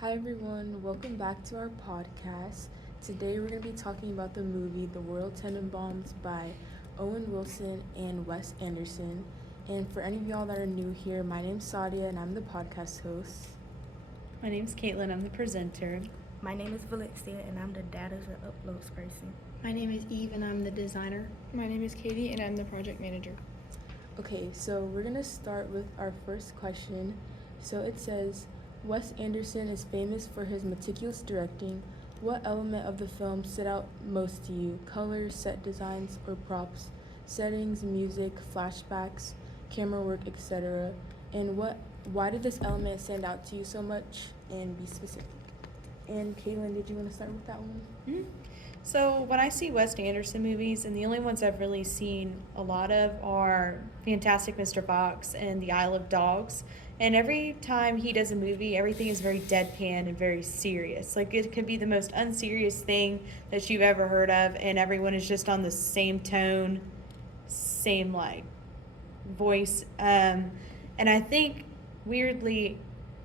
Hi everyone, welcome back to our podcast. Today we're going to be talking about the movie The Royal Tenenbaums by Owen Wilson and Wes Anderson. And for any of y'all that are new here, my name's Sadia and I'm the podcast host. My name's Caitlin. I'm the presenter. My name is Valencia, and I'm the data and uploads person. My name is Eve, and I'm the designer. My name is Katie, and I'm the project manager. Okay, so we're going to start with our first question. So it says, Wes Anderson is famous for his meticulous directing. What element of the film stood out most to you? Colors, set designs, or props? Settings, music, flashbacks, camera work, etc. And why did this element stand out to you so much? And be specific. And Kaylin, did you want to start with that one? Mm-hmm. So when I see Wes Anderson movies, and the only ones I've really seen a lot of are Fantastic Mr. Fox and The Isle of Dogs. And every time he does a movie, everything is very deadpan and very serious. Like, it could be the most unserious thing that you've ever heard of, and everyone is just on the same tone, same, voice. And I think, weirdly,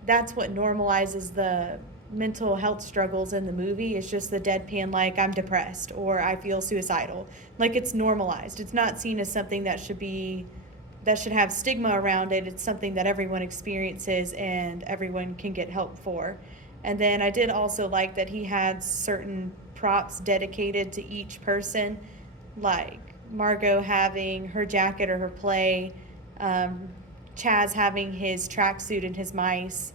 that's what normalizes the mental health struggles in the movie. Is just the deadpan, like, I'm depressed or I feel suicidal. Like, it's normalized. It's not seen as something that should have stigma around it. It's something that everyone experiences and everyone can get help for. And then I did also like that he had certain props dedicated to each person, like Margot having her jacket or her play, Chaz having his tracksuit and his mice,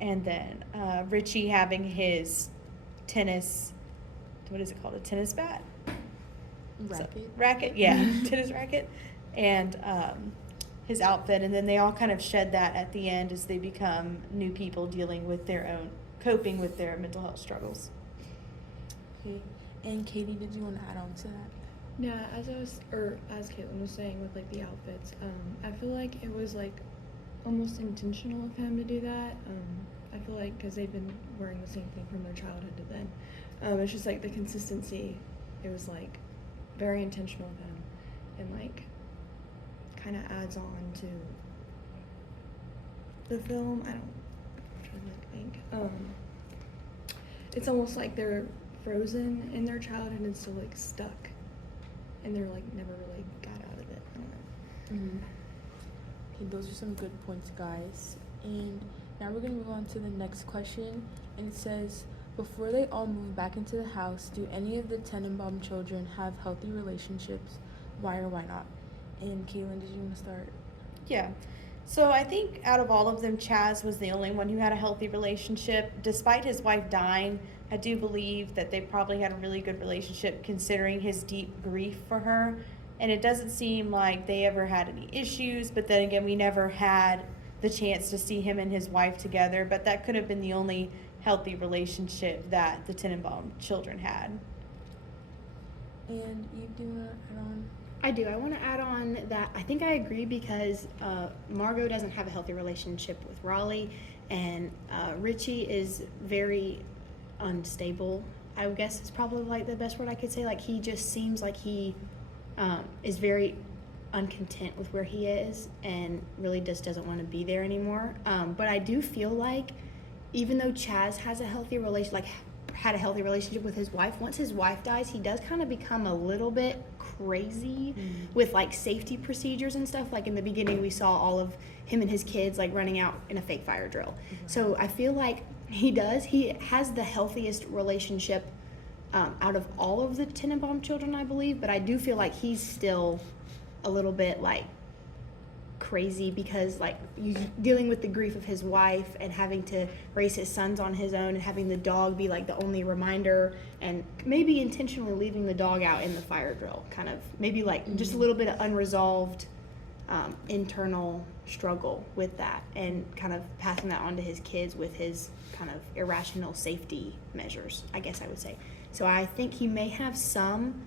and then Richie having his tennis, what is it called, a tennis bat? Racket, yeah, tennis racket. And his outfit, and then they all kind of shed that at the end as they become new people dealing with coping with their mental health struggles. Okay. And Katie, did you want to add on to that? Yeah, as Caitlin was saying with the outfits, I feel like it was almost intentional of him to do that. I feel like because they've been wearing the same thing from their childhood to then. It's just the consistency. It was very intentional of him, and kind of adds on to the film. I'm trying to think. It's almost like they're frozen in their childhood and still stuck, and they're never really got out of it. I don't know. Mm-hmm. Okay, those are some good points, guys. And now we're gonna move on to the next question, and it says, before they all move back into the house, do any of the Tenenbaum children have healthy relationships? Why or why not? And Kaylin, did you want to start? Yeah. So I think out of all of them, Chaz was the only one who had a healthy relationship. Despite his wife dying, I do believe that they probably had a really good relationship considering his deep grief for her. And it doesn't seem like they ever had any issues, but then again, we never had the chance to see him and his wife together. But that could have been the only healthy relationship that the Tenenbaum children had. And Eve, do you want to add on? I do. I want to add on that I think I agree because Margot doesn't have a healthy relationship with Raleigh, and Richie is very unstable. I guess is probably the best word I could say. He just seems like he is very uncontent with where he is and really just doesn't want to be there anymore. But I do feel like even though Chaz has a healthy had a healthy relationship with his wife, once his wife dies, he does kind of become a little bit crazy with safety procedures and stuff. In the beginning, we saw all of him and his kids running out in a fake fire drill. So I feel like he has the healthiest relationship out of all of the Tenenbaum children, I believe, but I do feel like he's still a little bit crazy because dealing with the grief of his wife and having to raise his sons on his own and having the dog be the only reminder, and maybe intentionally leaving the dog out in the fire drill, kind of maybe just a little bit of unresolved internal struggle with that, and kind of passing that on to his kids with his kind of irrational safety measures, I guess I would say. So I think he may have some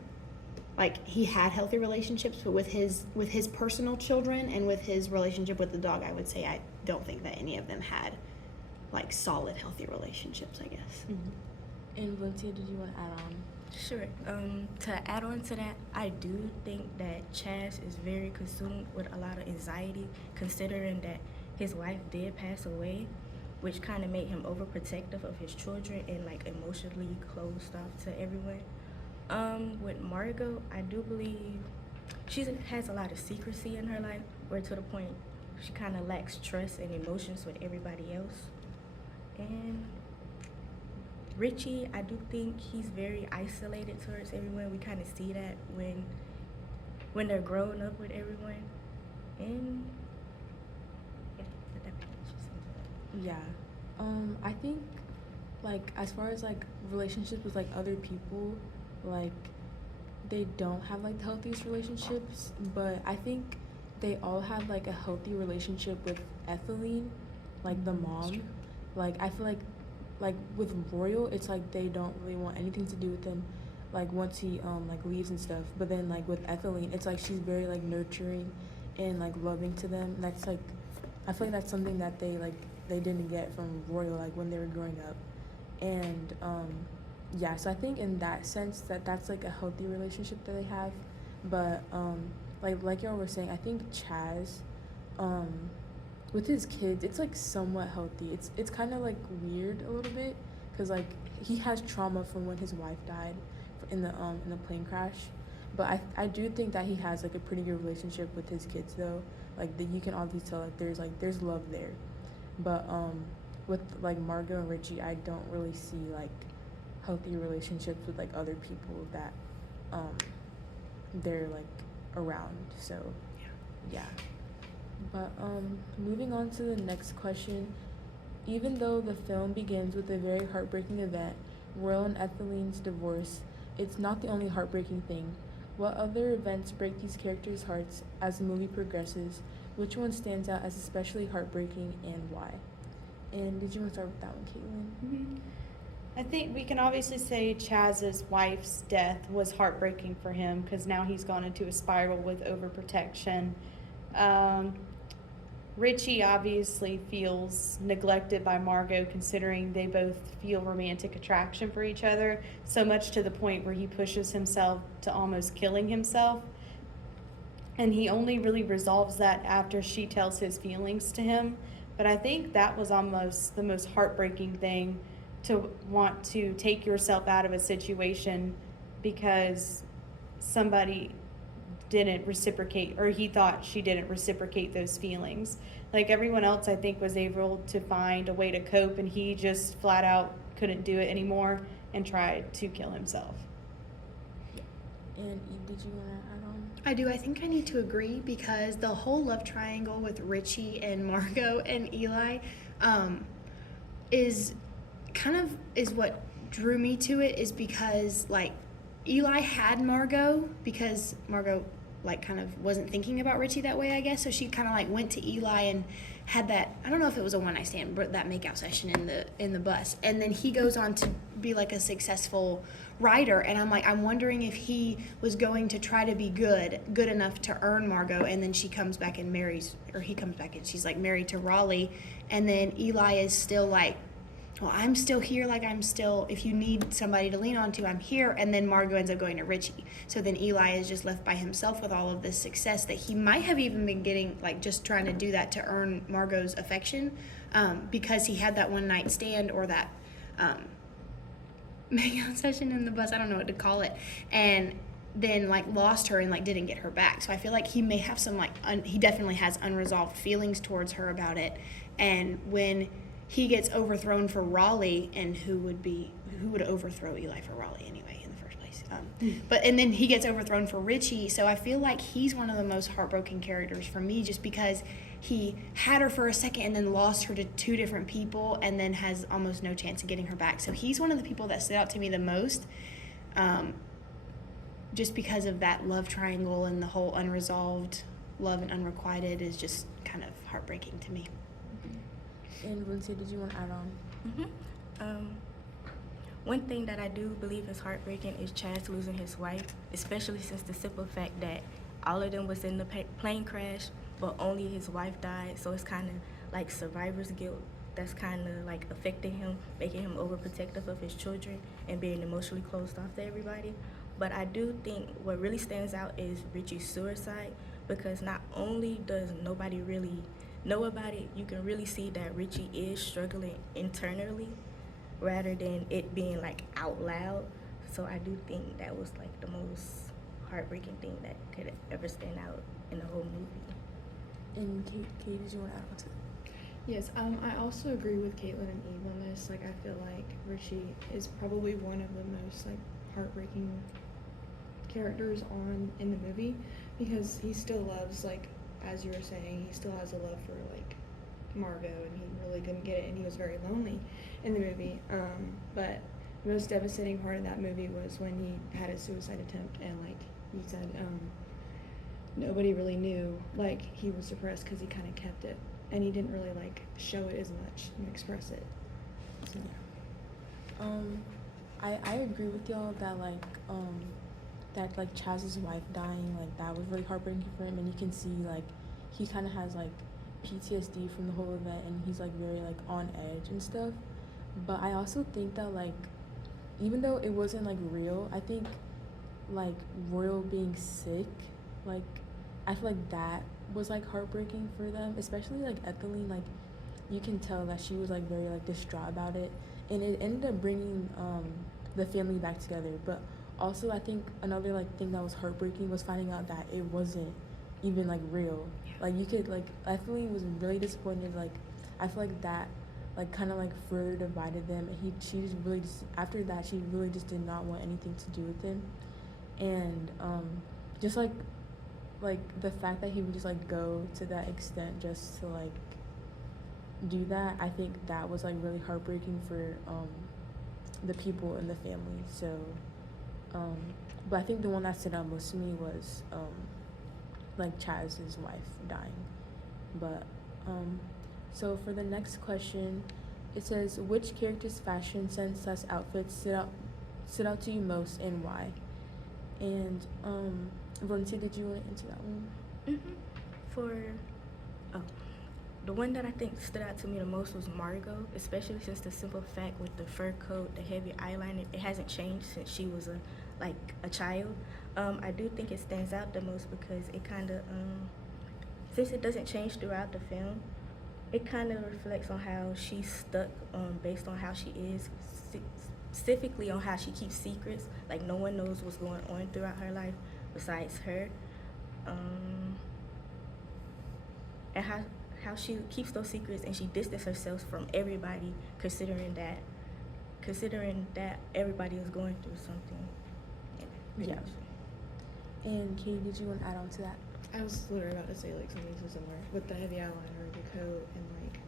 he had healthy relationships, but with his personal children and with his relationship with the dog, I would say I don't think that any of them had solid healthy relationships, I guess. Mm-hmm. And Valencia, did you want to add on? Sure. To add on to that, I do think that Chaz is very consumed with a lot of anxiety, considering that his wife did pass away. which kind of made him overprotective of his children and like emotionally closed off to everyone. With Margot, I do believe she has a lot of secrecy in her life, where to the point she kind of lacks trust and emotions with everybody else. And Richie, I do think he's very isolated towards everyone. We kind of see that when they're growing up with everyone. And yeah, that pretty much sums it up. Yeah. I think like as far as like relationships with like other people, like they don't have like the healthiest relationships, but I think they all have like a healthy relationship with Ethylene, like the mom. Like I feel like with Royal, it's like they don't really want anything to do with him, like once he like leaves and stuff. But then like with Ethylene, it's like she's very like nurturing and like loving to them. And that's like I feel like that's something that they didn't get from Royal like when they were growing up. And yeah, so I think in that sense that's like a healthy relationship that they have. But like y'all were saying, I think Chaz with his kids, it's like somewhat healthy. It's kind of like weird a little bit because like he has trauma from when his wife died in the plane crash. But I do think that he has like a pretty good relationship with his kids though. Like that you can obviously tell like there's love there. But with like Margot and Richie, I don't really see like healthy relationships with like other people that they're like around. So yeah. But moving on to the next question. Even though the film begins with a very heartbreaking event, Royal and Etheline's divorce, it's not the only heartbreaking thing. What other events break these characters' hearts as the movie progresses? Which one stands out as especially heartbreaking and why? And did you want to start with that one, Caitlin? Mm-hmm. I think we can obviously say Chaz's wife's death was heartbreaking for him because now he's gone into a spiral with overprotection. Richie obviously feels neglected by Margot considering they both feel romantic attraction for each other, so much to the point where he pushes himself to almost killing himself. And he only really resolves that after she tells his feelings to him. But I think that was almost the most heartbreaking thing, to want to take yourself out of a situation because somebody didn't reciprocate, or he thought she didn't reciprocate those feelings. Like everyone else, I think, was able to find a way to cope, and he just flat out couldn't do it anymore and tried to kill himself. And did you want to add on? I do. I think I need to agree because the whole love triangle with Richie and Margot and Eli is what drew me to it, is because like Eli had Margot because Margot like kind of wasn't thinking about Richie that way, I guess. So she kind of like went to Eli and had that, I don't know if it was a one night stand, but that makeout session in the bus. And then he goes on to be like a successful writer, and I'm wondering if he was going to try to be good enough to earn Margot, and then she comes back and marries, or he comes back and she's like married to Raleigh, and then Eli is still like, well, I'm still here, like I'm still, if you need somebody to lean on to, I'm here. And then Margot ends up going to Richie. So then Eli is just left by himself with all of this success that he might have even been getting, like just trying to do that to earn Margot's affection, because he had that one night stand, or that makeout session in the bus, I don't know what to call it, and then like lost her and like didn't get her back. So I feel like he may have some like, he definitely has unresolved feelings towards her about it. And when he gets overthrown for Raleigh, and who would overthrow Eli for Raleigh anyway in the first place? And then he gets overthrown for Richie. So I feel like he's one of the most heartbroken characters for me, just because he had her for a second and then lost her to two different people, and then has almost no chance of getting her back. So he's one of the people that stood out to me the most, just because of that love triangle, and the whole unresolved love and unrequited is just kind of heartbreaking to me. And Lindsay, did you want to add on? One thing that I do believe is heartbreaking is Chaz losing his wife, especially since the simple fact that all of them was in the plane crash, but only his wife died. So it's kind of like survivor's guilt that's kind of like affecting him, making him overprotective of his children and being emotionally closed off to everybody. But I do think what really stands out is Richie's suicide, because not only does nobody really know about it, you can really see that Richie is struggling internally rather than it being like out loud. So I do think that was like the most heartbreaking thing that could ever stand out in the whole movie. And Kate, did you want to add on to that? Yes, I also agree with Caitlin and Eve on this. Like, I feel like Richie is probably one of the most like heartbreaking characters on in the movie because he still loves, like as you were saying, he still has a love for like Margot, and he really didn't get it, and he was very lonely in the movie. But the most devastating part of that movie was when he had a suicide attempt, and like you said, nobody really knew like he was depressed because he kind of kept it, and he didn't really like show it as much and express it. So. I agree with y'all that like Chaz's wife dying, like that was really heartbreaking for him, and you can see like he kind of has like PTSD from the whole event, and he's like very like on edge and stuff. But I also think that like even though it wasn't like real, I think like Royal being sick, like I feel like that was like heartbreaking for them, especially like Ethelene. Like you can tell that she was like very like distraught about it, and it ended up bringing the family back together. But also I think another like thing that was heartbreaking was finding out that it wasn't even like real. Like you could like Ethelene was really disappointed. Like I feel like that like kind of like further divided them, and she just really just after that she really just did not want anything to do with him. And just like the fact that he would just like go to that extent just to like do that, I think that was like really heartbreaking for the people in the family. So but I think the one that stood out most to me was like Chaz's wife dying. But so for the next question, it says, which character's fashion sense / outfits stood out to you most and why? And Valencia, did you want to answer that one? The one that I think stood out to me the most was Margot, especially since the simple fact with the fur coat, the heavy eyeliner, it hasn't changed since she was a child. I do think it stands out the most because it kind of, since it doesn't change throughout the film, it kind of reflects on how she's stuck based on how she is, specifically on how she keeps secrets. Like no one knows what's going on throughout her life besides her. And how she keeps those secrets and she distances herself from everybody, considering that everybody is going through something. Yeah. And Katie, did you want to add on to that? I was literally about to say like something so similar with the heavy eyeliner, the coat, and like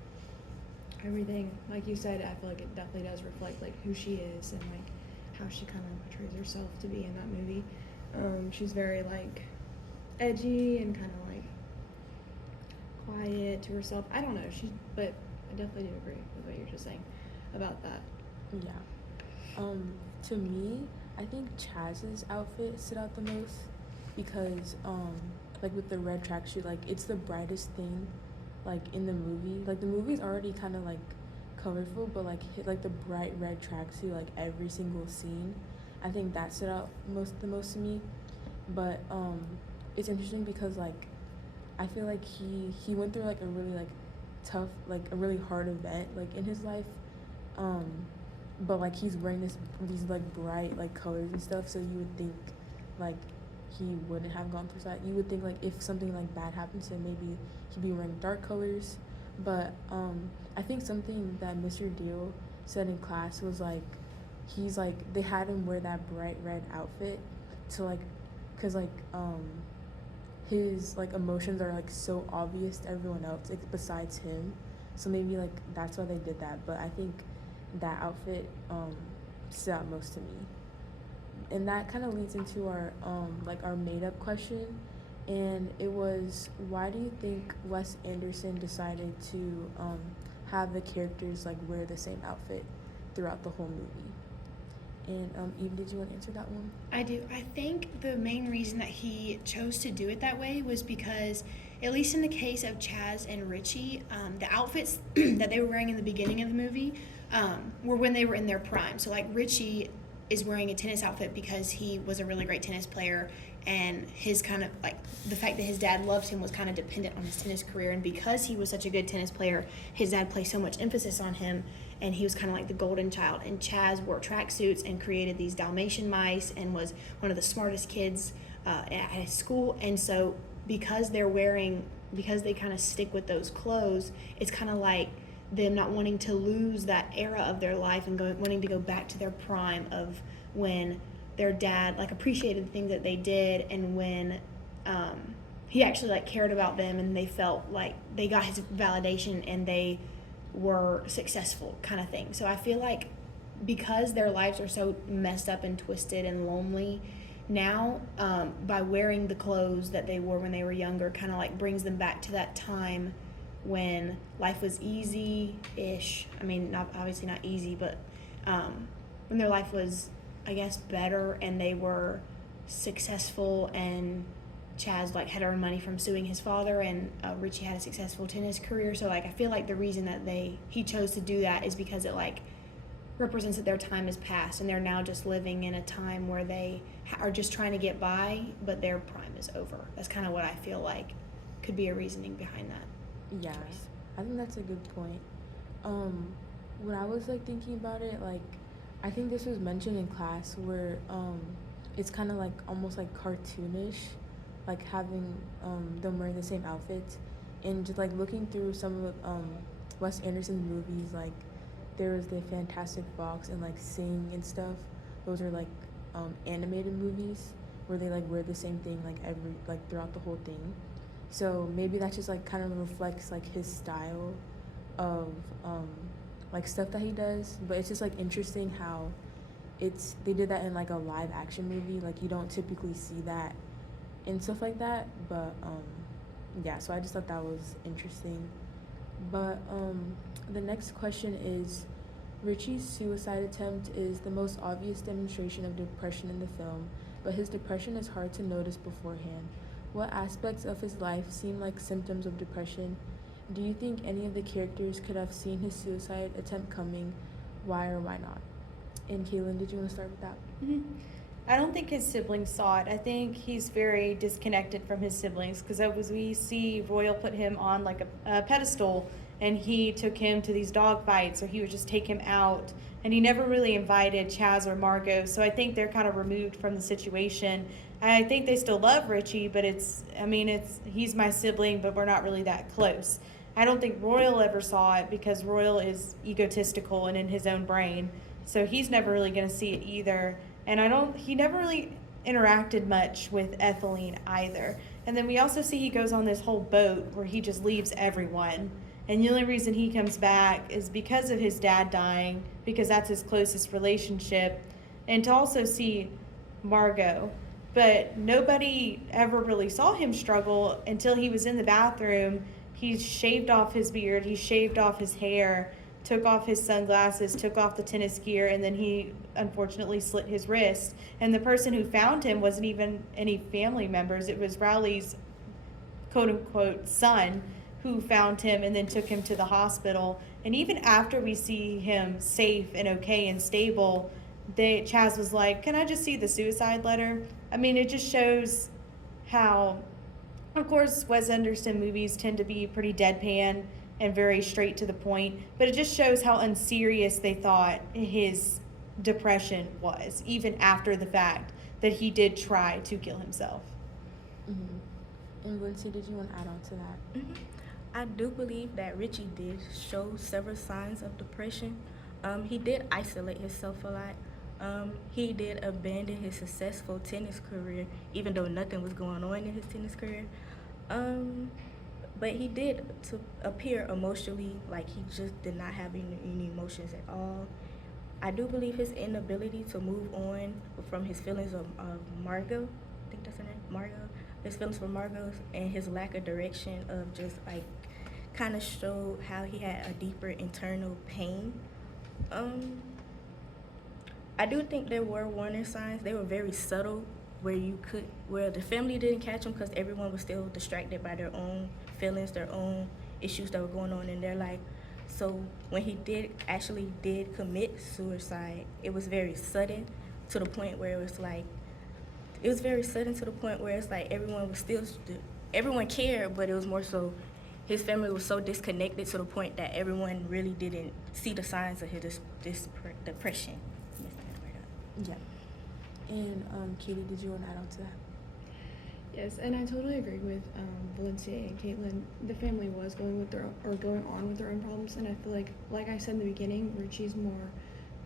everything. Like you said, I feel like it definitely does reflect like who she is and like how she kind of portrays herself to be in that movie. She's very like edgy and kind of like quiet to herself. I don't know, but I definitely do agree with what you're just saying about that. Yeah. To me, I think Chaz's outfit stood out the most because like with the red tracksuit, like it's the brightest thing like in the movie. Like the movie's already kind of like colorful, but like hit like the bright red tracksuit like every single scene. I think that stood out the most to me. But it's interesting because like I feel like he went through like a really like tough, like a really hard event like in his life, but like he's wearing these like bright like colors and stuff, so you would think like he wouldn't have gone through that. You would think like if something like bad happened to him, maybe he'd be wearing dark colors. But I think something that Mr. Diehl said in class was like he's like they had him wear that bright red outfit to like because like his like emotions are like so obvious to everyone else like, besides him, so maybe like that's why they did that. But I think that outfit stood out most to me, and that kind of leads into our like our made-up question, and it was, why do you think Wes Anderson decided to have the characters like wear the same outfit throughout the whole movie? And Eve, did you want to answer that one? I do. I think the main reason that he chose to do it that way was because, at least in the case of Chaz and Richie, the outfits that they were wearing in the beginning of the movie were when they were in their prime. So like Richie is wearing a tennis outfit because he was a really great tennis player, and his kind of like the fact that his dad loved him was kind of dependent on his tennis career. And because he was such a good tennis player, his dad placed so much emphasis on him, and he was kind of like the golden child. And Chaz wore tracksuits and created these Dalmatian mice and was one of the smartest kids at his school. And so because they kind of stick with those clothes, it's kind of like them not wanting to lose that era of their life and wanting to go back to their prime of when their dad like appreciated the things that they did, and when he actually like cared about them and they felt like they got his validation and they were successful, kind of thing. So I feel like because their lives are so messed up and twisted and lonely now, by wearing the clothes that they wore when they were younger kind of like brings them back to that time when life was easy-ish. I mean, obviously not easy, but when their life was, I guess, better and they were successful, and Chaz like had earned money from suing his father, and Richie had a successful tennis career. So like I feel like the reason that he chose to do that is because it like represents that their time is past and they're now just living in a time where they are just trying to get by, but their prime is over. That's kind of what I feel like could be a reasoning behind that. Yeah, I think that's a good point. When I was like thinking about it, like I think this was mentioned in class where it's kind of like almost like cartoonish, like having them wearing the same outfits, and just like looking through some of Wes Anderson's movies, like there was the Fantastic Fox and like Sing and stuff. Those are like animated movies where they like wear the same thing like throughout the whole thing. So maybe that just like kind of reflects like his style of like stuff that he does. But it's just like interesting how they did that in like a live action movie. Like you don't typically see that and stuff like that. But yeah, so I just thought that was interesting. But the next question is, Richie's suicide attempt is the most obvious demonstration of depression in the film, but his depression is hard to notice beforehand. What aspects of his life seem like symptoms of depression? Do you think any of the characters could have seen his suicide attempt coming? Why or why not? And Kaylin, did you want to start with that? Mm-hmm. I don't think his siblings saw it. I think he's very disconnected from his siblings, because as we see Royal put him on like a pedestal, and he took him to these dog fights, or he would just take him out, and he never really invited Chaz or Margot. So I think they're kind of removed from the situation. I think they still love Richie, but he's my sibling, but we're not really that close. I don't think Royal ever saw it because Royal is egotistical and in his own brain, so he's never really going to see it either. And he never really interacted much with Ethylene either. And then we also see he goes on this whole boat where he just leaves everyone. And the only reason he comes back is because of his dad dying, because that's his closest relationship, and to also see Margot. But nobody ever really saw him struggle until he was in the bathroom. He shaved off his beard, he shaved off his hair, took off his sunglasses, took off the tennis gear, and then he unfortunately slit his wrist. And the person who found him wasn't even any family members. It was Rowley's quote-unquote son who found him and then took him to the hospital. And even after we see him safe and okay and stable, Chaz was like, "Can I just see the suicide letter?" I mean, it just shows how, of course, Wes Anderson movies tend to be pretty deadpan and very straight to the point, but it just shows how unserious they thought his depression was, even after the fact that he did try to kill himself. Mm-hmm. And Lindsay, did you want to add on to that? Mm-hmm. I do believe that Richie did show several signs of depression. He did isolate himself a lot. He did abandon his successful tennis career, even though nothing was going on in his tennis career. But he did to appear emotionally like he just did not have any emotions at all. I do believe his inability to move on from his feelings of Margot, I think that's her name, Margot, his feelings for Margot, and his lack of direction of just like kind of showed how he had a deeper internal pain. I do think there were warning signs. They were very subtle, where the family didn't catch him because everyone was still distracted by their own feelings, their own issues that were going on in their life. So when he did commit suicide, it was very sudden, to the point where it was like it was very sudden to the point where it's like everyone cared, but it was more so his family was so disconnected to the point that everyone really didn't see the signs of his depression. Yeah. And Katie, did you want to add on to that? Yes, and I totally agree with Valencia and Caitlin. The family was going on with their own problems, and I feel like I said in the beginning, Richie's more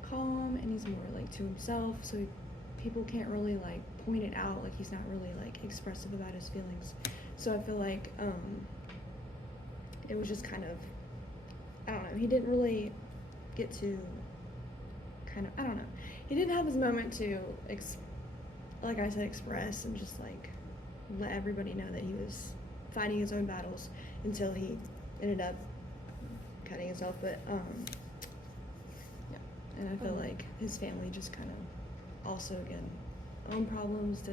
calm and he's more like to himself, so people can't really like point it out. Like he's not really like expressive about his feelings. So I feel like it was just kind of, I don't know. He didn't really get to I don't know. He didn't have his moment to like I said, express and just like let everybody know that he was fighting his own battles until he ended up cutting himself. But yeah, and I feel like his family just kind of also again own problems,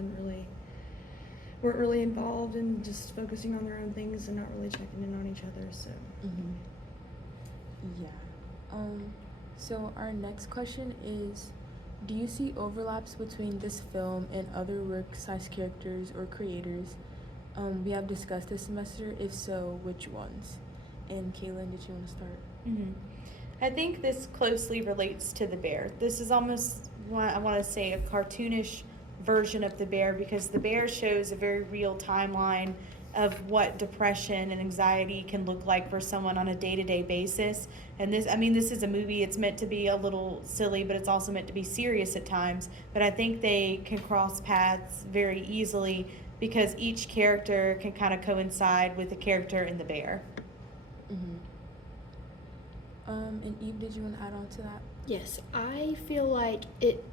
weren't really involved in just focusing on their own things and not really checking in on each other. So Yeah. So our next question is, do you see overlaps between this film and other work-sized characters or creators we have discussed this semester? If so, which ones? And Kaylin, did you want to start? I think this closely relates to The Bear. This is almost, I want to say, a cartoonish version of The Bear, because The Bear shows a very real timeline of what depression and anxiety can look like for someone on a day-to-day basis. And this is a movie, it's meant to be a little silly, but it's also meant to be serious at times. But I think they can cross paths very easily because each character can kind of coincide with the character in The Bear. And Eve, did you want to add on to that? Yes, I feel like it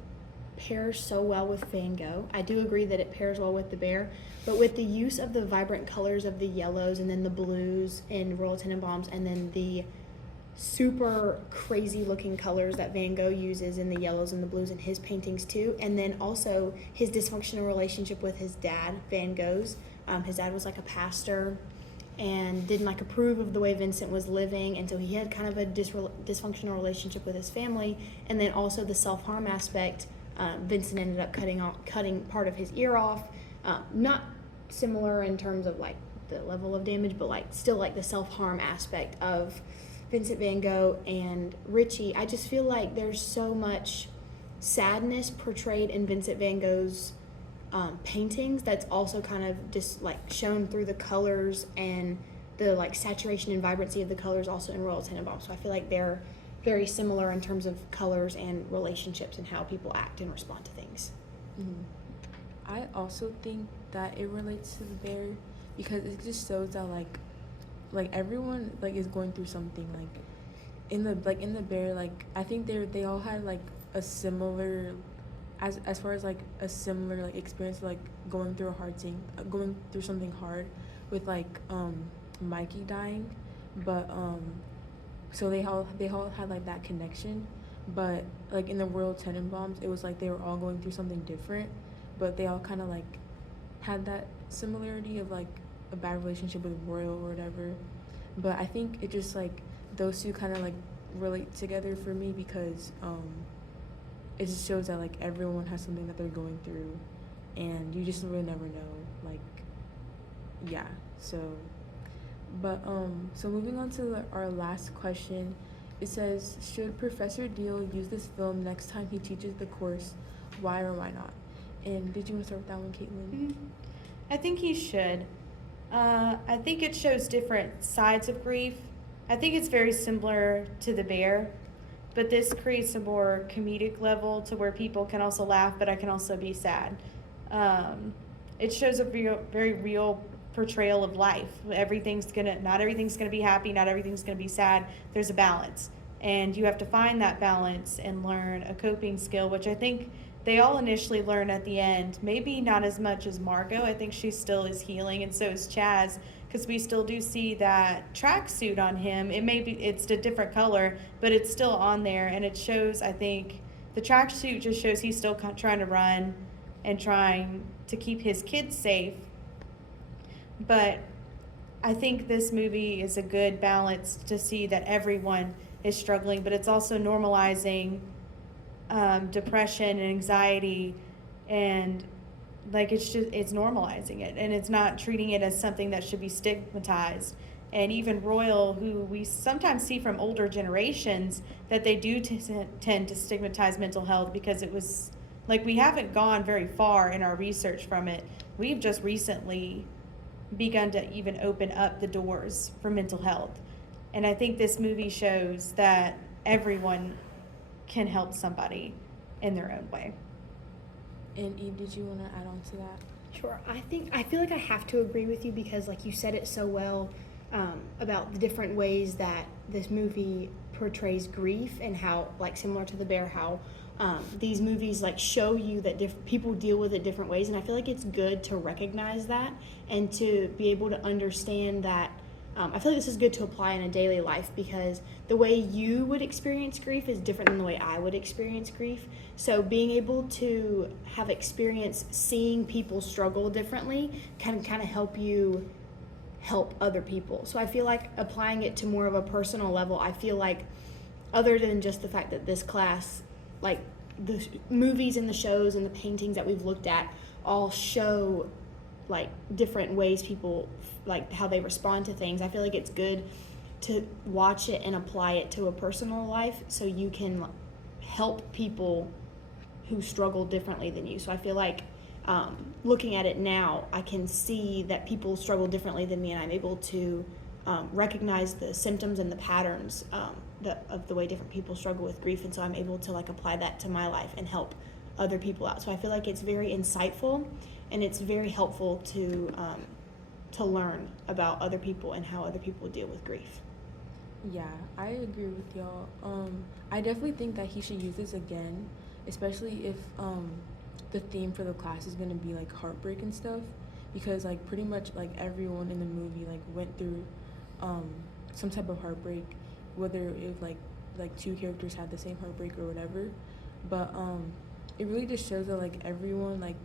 pairs so well with Van Gogh. I do agree that it pairs well with The Bear, but with the use of the vibrant colors of the yellows and then the blues in Royal Tenenbaums, and then the super crazy looking colors that Van Gogh uses in the yellows and the blues in his paintings too, and then also his dysfunctional relationship with his dad, Van Gogh's. His dad was like a pastor and didn't like approve of the way Vincent was living, and so he had kind of a dysfunctional relationship with his family. And then also the self-harm aspect, Vincent ended up cutting part of his ear off, not similar in terms of like the level of damage, but like still like the self-harm aspect of Vincent van Gogh and Richie. I just feel like there's so much sadness portrayed in Vincent van Gogh's paintings that's also kind of just like shown through the colors and the like saturation and vibrancy of the colors also in Royal Tenenbaums. So I feel like they're very similar in terms of colors and relationships and how people act and respond to things. I also think that it relates to The Bear because it just shows that like everyone like is going through something. Like in the Bear, like I think they all had like a similar as far as like a similar like experience, like going through going through something hard with like Mikey dying, but so they all had like that connection. But like in the Royal Tenenbaums, it was like they were all going through something different, but they all kind of like had that similarity of like a bad relationship with Royal or whatever. But I think it just like those two kind of like relate together for me because it just shows that like everyone has something that they're going through, and you just really never know. Like, yeah. So moving on to our last question, it says, should Professor Diehl use this film next time he teaches the course? Why or why not? And did you want to start with that one, Caitlin? I think he should. I think it shows different sides of grief. I think it's very similar to The Bear, but this creates a more comedic level to where people can also laugh, but I can also be sad. It shows a very real portrayal of life. Not everything's gonna be happy, not everything's gonna be sad. There's a balance, and you have to find that balance and learn a coping skill, which I think they all initially learn at the end. Maybe not as much as Margot. I think she still is healing, and so is Chaz, because we still do see that tracksuit on him. It's a different color, but it's still on there, and it shows, I think, the tracksuit just shows he's still trying to run and trying to keep his kids safe. But I think this movie is a good balance to see that everyone is struggling, but it's also normalizing depression and anxiety and Like it's normalizing it, and it's not treating it as something that should be stigmatized. And even Royal, who we sometimes see from older generations, that they do tend to stigmatize mental health because it was like we haven't gone very far in our research from it. We've just recently begun to even open up the doors for mental health. And I think this movie shows that everyone can help somebody in their own way. And Eve, did you want to add on to that? Sure. I feel like I have to agree with you because, like, you said it so well about the different ways that this movie portrays grief and how, like, similar to The Bear, how these movies, like, show you that people deal with it different ways. And I feel like it's good to recognize that and to be able to understand that. I feel like this is good to apply in a daily life because the way you would experience grief is different than the way I would experience grief. So being able to have experience seeing people struggle differently can kind of help you help other people. So I feel like applying it to more of a personal level, I feel like other than just the fact that this class, like the movies and the shows and the paintings that we've looked at all show like different ways people like how they respond to things. I feel like it's good to watch it and apply it to a personal life so you can help people who struggle differently than you. So I feel like looking at it now, I can see that people struggle differently than me, and I'm able to recognize the symptoms and the patterns of the way different people struggle with grief, and so I'm able to like apply that to my life and help other people out. So I feel like it's very insightful and it's very helpful to learn about other people and how other people deal with grief. Yeah, I agree with y'all. I definitely think that he should use this again, especially if the theme for the class is gonna be like heartbreak and stuff, because like pretty much like everyone in the movie like went through some type of heartbreak, whether if like two characters had the same heartbreak or whatever. But it really just shows that like everyone, like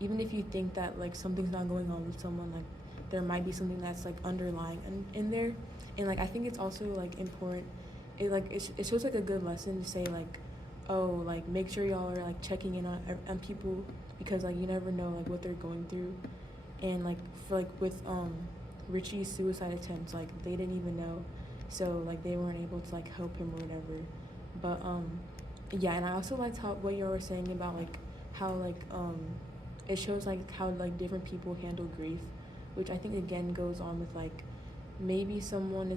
even if you think that like something's not going on with someone, like there might be something that's like underlying in there. And like I think it's also like important, it shows like a good lesson to say like, oh, like make sure y'all are like checking in on people, because like you never know like what they're going through. And like for like with Richie's suicide attempts, like they didn't even know, so like they weren't able to like help him or whatever. But yeah, and I also liked what you were saying about like how like it shows like how like different people handle grief, which I think again goes on with like maybe someone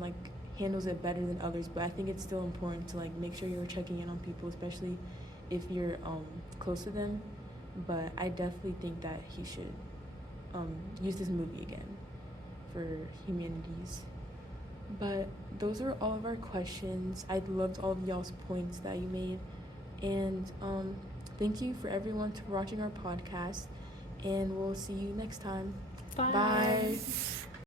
like handles it better than others, but I think it's still important to like make sure you're checking in on people, especially if you're close to them. But I definitely think that he should use this movie again for humanities. But those are all of our questions. I loved all of y'all's points that you made, and thank you for everyone for watching our podcast, and we'll see you next time. Bye. Bye.